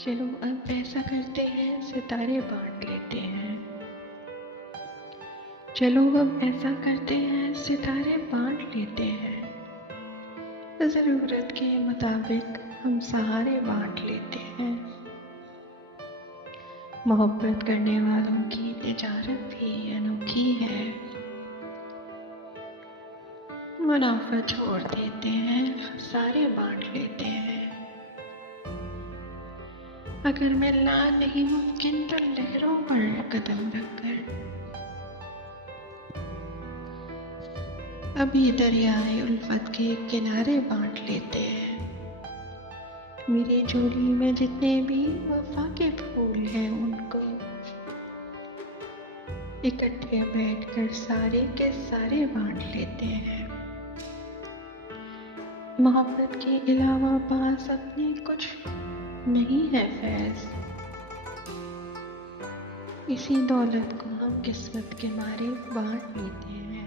चलो अब ऐसा करते हैं, सितारे बांट लेते हैं। चलो अब ऐसा करते हैं, सितारे बांट लेते हैं। ज़रूरत के मुताबिक हम सहारे बांट लेते हैं। मोहब्बत करने वालों की तिजारत भी अनोखी है। मुनाफा छोड़ देते हैं, सारे बांट लेते हैं। अगर मिलना नहीं मुमकिन तो लहरों पर कदम रखकर अभी दरियाए उल्फत के किनारे बांट लेते हैं। मेरी झोली में जितने भी वफा के फूल हैं उनको इकट्ठे बैठकर सारे के सारे बांट लेते हैं। मोहब्बत के अलावा पास अपने कुछ नहीं है फैज़। इसी दौलत को हम किस्मत के मारे बांट लेते हैं।